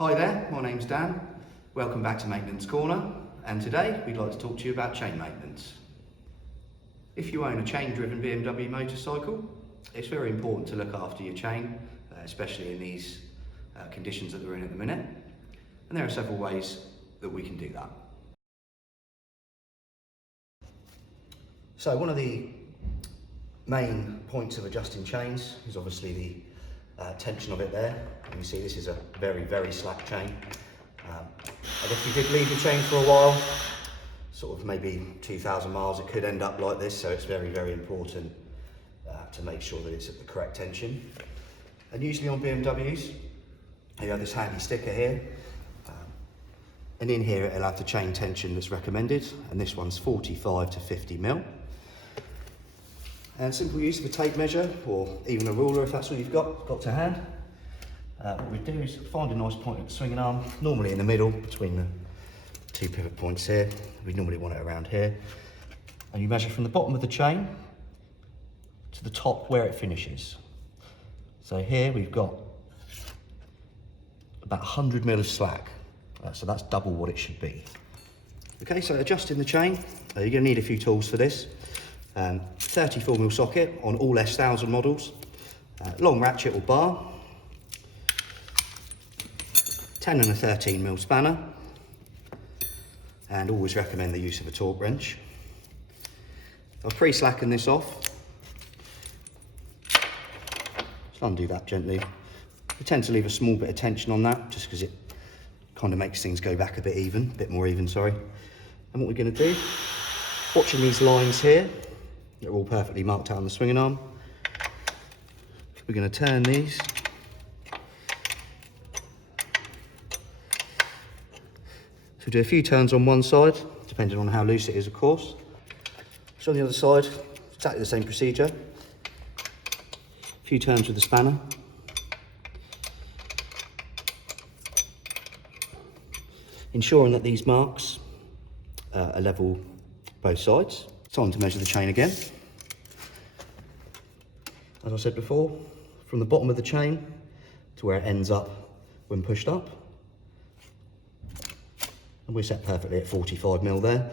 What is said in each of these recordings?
Hi there, my name's Dan. Welcome back to Maintenance Corner, and today we'd like to talk to you about chain maintenance. If you own a chain-driven BMW motorcycle, it's very important to look after your chain, especially in these conditions that we're in at the minute. And there are several ways that we can do that. So one of the main points of adjusting chains is obviously the tension of it there. You can see this is a very, very slack chain. And if you did leave your chain for a while, sort of maybe 2,000 miles, it could end up like this. So it's very, very important to make sure that it's at the correct tension. And usually on BMWs, you have this handy sticker here. And in here, it'll have the chain tension that's recommended. And this one's 45 to 50 mil. And simple use of a tape measure, or even a ruler if that's what you've got to hand. What we do is find a nice point at the swinging arm, normally in the middle between the two pivot points here. We normally want it around here. And you measure from the bottom of the chain to the top where it finishes. So here we've got about 100 mil of slack. So that's double what it should be. Okay, so adjusting the chain, you're going to need a few tools for this. 34 mil socket on all S1000 models, long ratchet or bar, 10 and a 13 mil spanner, and always recommend the use of a torque wrench. I'll pre-slacken this off. Just undo that gently. We tend to leave a small bit of tension on that just because it kind of makes things go back a bit more even, sorry. And what we're going to do, watching these lines here, they're all perfectly marked out on the swinging arm. We're going to turn these. So we do a few turns on one side, depending on how loose it is, of course. So on the other side, exactly the same procedure. A few turns with the spanner. Ensuring that these marks are level both sides. Time to measure the chain again. As I said before, from the bottom of the chain to where it ends up when pushed up. And we're set perfectly at 45 mil there.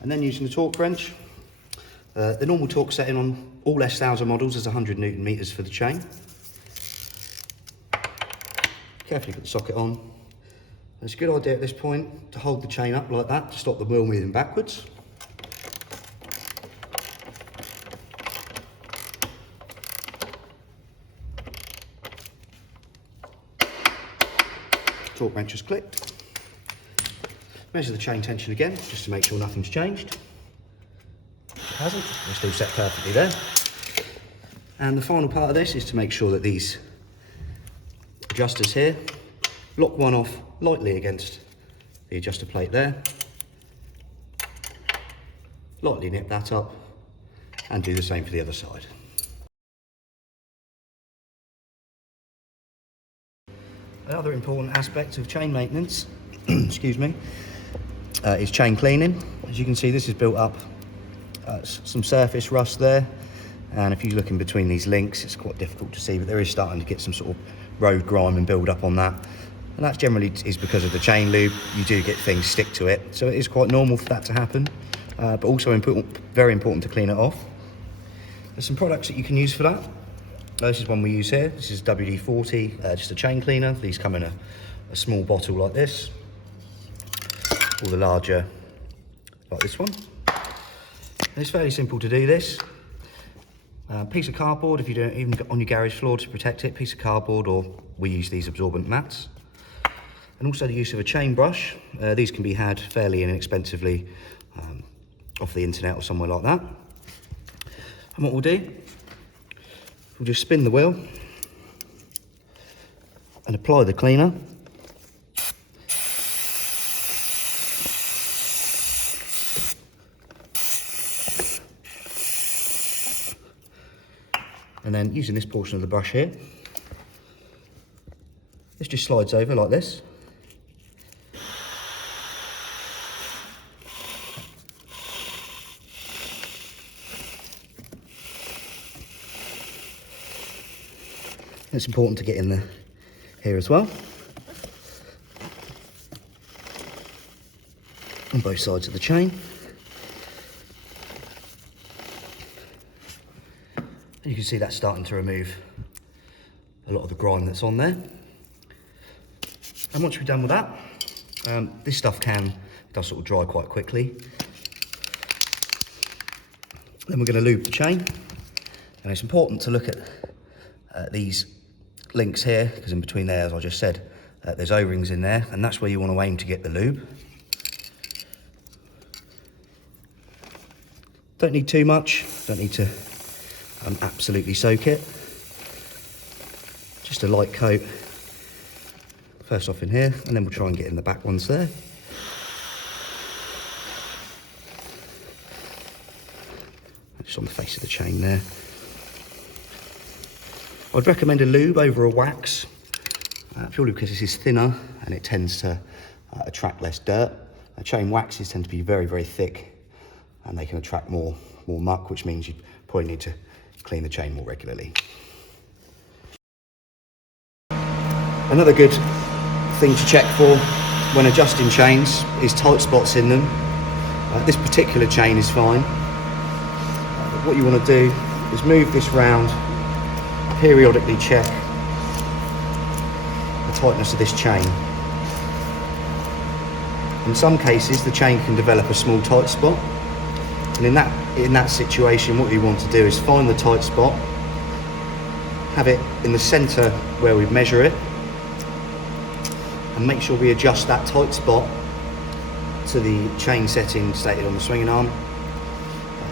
And then using the torque wrench, the normal torque setting on all S1000 models is 100 Newton meters for the chain. Carefully put the socket on. It's a good idea at this point to hold the chain up like that to stop the wheel moving backwards. Torque wrench has clicked. Measure the chain tension again just to make sure nothing's changed. It hasn't, it's still set perfectly there. And the final part of this is to make sure that these adjusters here, lock one off lightly against the adjuster plate there, lightly nip that up, and do the same for the other side. Another important aspect of chain maintenance, excuse me, is chain cleaning. As you can see, this is built up some surface rust there, and if you look in between these links, it's quite difficult to see, but there is starting to get some sort of road grime and build up on that, and that generally is because of the chain lube. You do get things stick to it, so it is quite normal for that to happen, but also very important to clean it off. There's some products that you can use for that. This is one we use here. This is WD-40, just a chain cleaner. These come in a small bottle like this, or the larger like this one. And it's fairly simple to do this. Piece of cardboard, if you don't even got on your garage floor to protect it, piece of cardboard, or we use these absorbent mats. And also the use of a chain brush. These can be had fairly inexpensively off the internet or somewhere like that. And what we'll do, we'll just spin the wheel and apply the cleaner. And then using this portion of the brush here, this just slides over like this. It's important to get in here as well, on both sides of the chain. You can see that's starting to remove a lot of the grime that's on there. And once we're done with that, this stuff does sort of dry quite quickly. Then we're going to lube the chain, and it's important to look at these links here, because in between there, as I just said, there's O-rings in there, and that's where you want to aim to get the lube. Don't need too much, don't need to absolutely soak it. Just a light coat first off in here, and then we'll try and get in the back ones there. Just on the face of the chain there. I'd recommend a lube over a wax, purely because this is thinner and it tends to attract less dirt. Chain waxes tend to be very, very thick, and they can attract more muck, which means you probably need to clean the chain more regularly. Another good thing to check for when adjusting chains is tight spots in them. This particular chain is fine. But what you want to do is move this round, periodically check the tightness of this chain. In some cases, the chain can develop a small tight spot, and in that situation, what you want to do is find the tight spot, have it in the centre where we measure it, and make sure we adjust that tight spot to the chain setting stated on the swinging arm.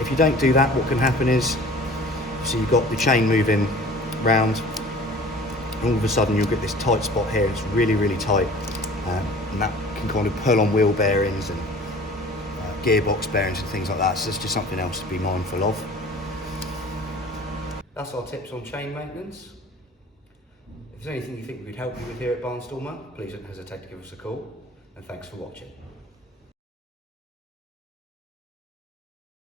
If you don't do that, what can happen is, so you've got the chain moving round, and all of a sudden you'll get this tight spot here. It's really, really tight, and that can kind of pull on wheel bearings and gearbox bearings and things like that. So it's just something else to be mindful of. That's our tips on chain maintenance. If there's anything you think we could help you with here at Barnstormer, please don't hesitate to give us a call, and thanks for watching.